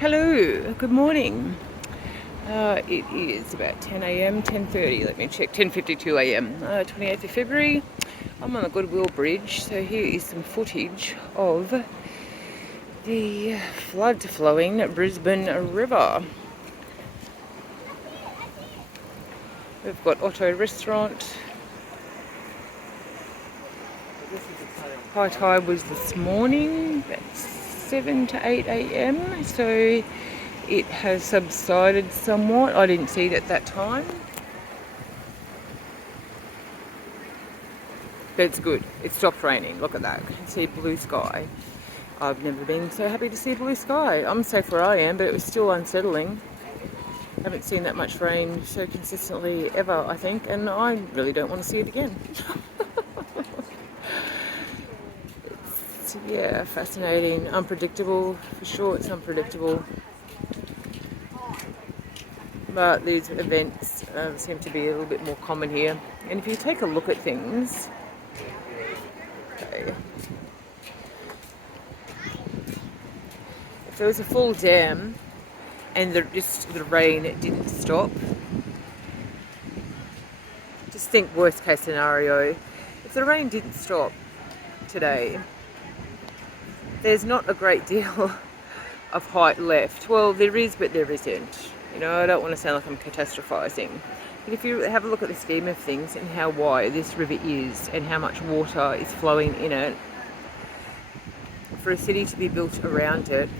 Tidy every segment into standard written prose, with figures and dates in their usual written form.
Hello, good morning. It is about 10 a.m, 10:30, let me check, 10:52 a.m, 28th of February. I'm on the Goodwill Bridge, so here is some footage of the flood flowing Brisbane River. We've got Auto Restaurant. High tide was this morning, about 7 to 8 a.m, so it has subsided somewhat. I didn't see it at that time. But it's good. It stopped raining. Look at that. You can see blue sky. I've never been so happy to see blue sky. I'm safe where I am, but it was still unsettling. I haven't seen that much rain so consistently ever, I think, and I really don't want to see it again. Yeah, fascinating. Unpredictable. For sure it's unpredictable. But these events seem to be a little bit more common here. And if you take a look at things... Okay. If there was a full dam and the rain didn't stop, just think worst case scenario. If the rain didn't stop today, there's not a great deal of height left. Well, there is, but there isn't. You know, I don't want to sound like I'm catastrophizing. But if you have a look at the scheme of things and how wide this river is and how much water is flowing in it, for a city to be built around it,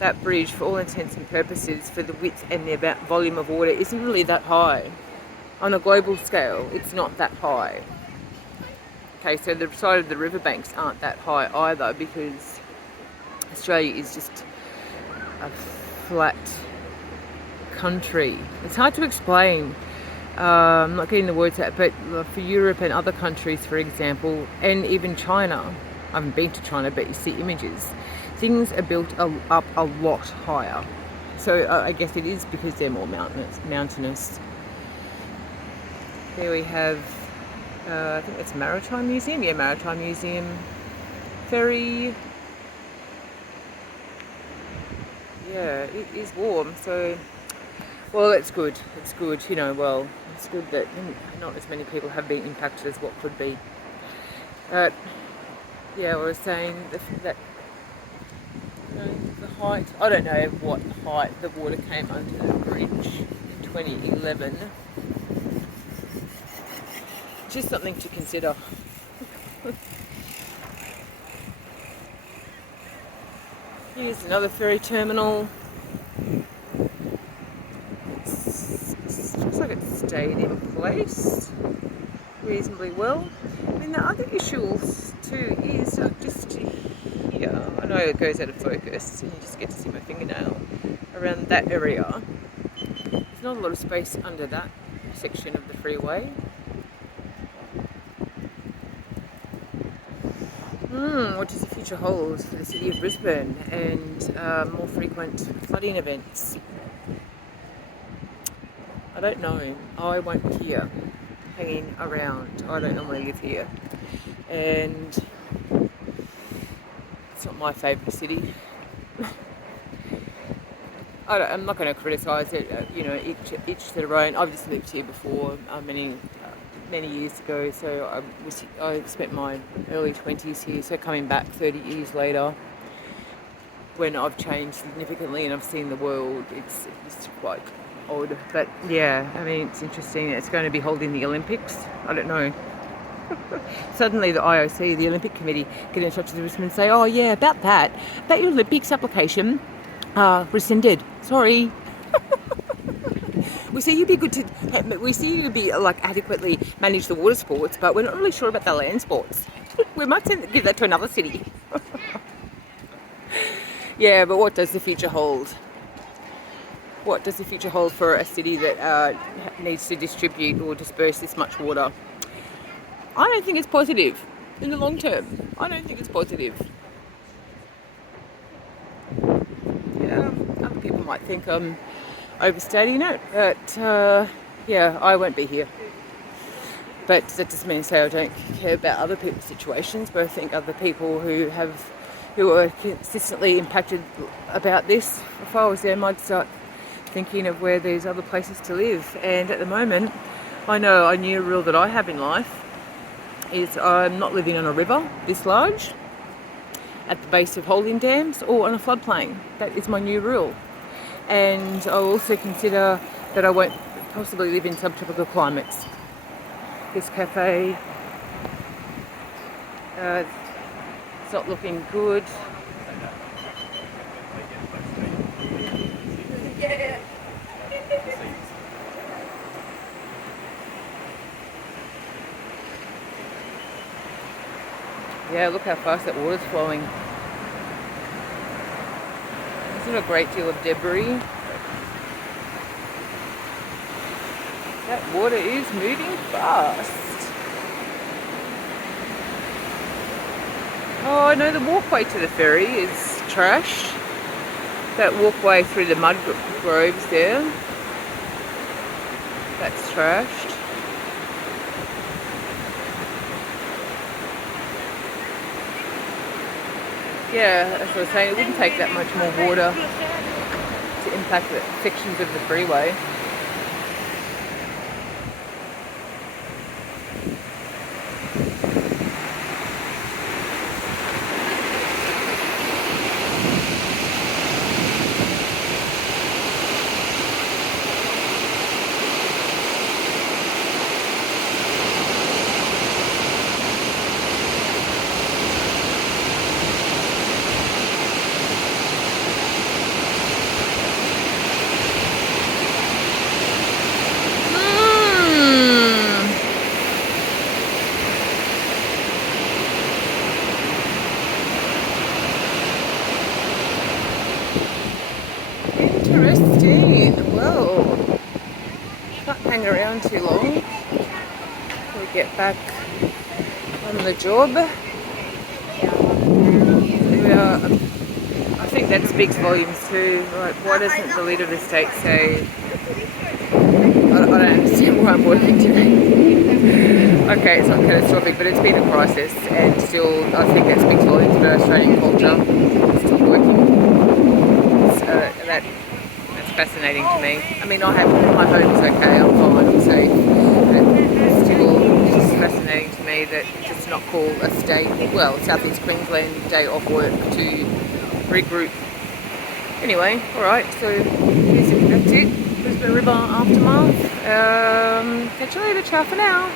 that bridge, for all intents and purposes, for the width and the volume of water, isn't really that high. On a global scale, it's not that high. Okay, so the side of the riverbanks aren't that high either, because Australia is just a flat country. It's hard to explain. I'm not getting the words out, but for Europe and other countries, for example, and even China, I haven't been to China, but you see images, things are built up a lot higher. So I guess it is because they're more mountainous. There we have, I think it's Maritime Museum. Yeah, Maritime Museum. Ferry. Yeah, it is warm, so, well, it's good. It's good, you know, well, it's good that not as many people have been impacted as what could be. Yeah, I was saying that the height, I don't know what height the water came under the bridge in 2011. Just something to consider. Here's another ferry terminal. It looks like it's stayed in place reasonably well. I mean, the other issue too is just here. I know it goes out of focus and you just get to see my fingernail around that area. There's not a lot of space under that section of the freeway. What does the future hold for the city of Brisbane and more frequent flooding events? I don't know. I won't be here hanging around. I don't normally live here, and it's not my favourite city. I'm not going to criticise it. You know, each to their own. I've just lived here before many years ago, so I spent my early 20s here. So coming back 30 years later, when I've changed significantly and I've seen the world, it's quite odd. But yeah, I mean, it's interesting. It's going to be holding the Olympics. I don't know. Suddenly the IOC, the Olympic Committee, get in touch with Brisbane and say, oh yeah, about your Olympics application, rescinded. Sorry. We see you'd be like adequately manage the water sports, but we're not really sure about the land sports. We might give that to another city. Yeah, but what does the future hold? What does the future hold for a city that needs to distribute or disperse this much water? I don't think it's positive in the long term. I don't think it's positive. Yeah, other people might think I'm overstating it, but yeah, I won't be here. But that doesn't mean to say I don't care about other people's situations, but I think other people who are consistently impacted about this, if I was them, I'd start thinking of where there's other places to live. And at the moment, I know a new rule that I have in life is I'm not living on a river this large, at the base of holding dams, or on a floodplain. That is my new rule. And I'll also consider that I won't possibly live in subtropical climates. This cafe, it's not looking good. Yeah, look how fast that water's flowing. There's a great deal of debris. That water is moving fast. Oh, I know the walkway to the ferry is trashed. That walkway through the mud groves there, that's trashed. Yeah, as I was saying, it wouldn't take that much more water to impact the sections of the freeway. Interesting. Whoa. Can't hang around too long. We get back on the job. I think that speaks volumes too. Like, why doesn't the leader of the state say, I don't understand why I'm working today. Okay, it's not catastrophic, but it's been a crisis, and still, I think that speaks volumes about Australian culture. Still working. That's fascinating to me. I mean, my home's okay, I'm fine, I'm safe, but still, it's just fascinating to me that just not call a state, well, South East Queensland day off work to regroup. Anyway, alright, so that's it. Brisbane River aftermath. Catch you later, ciao for now.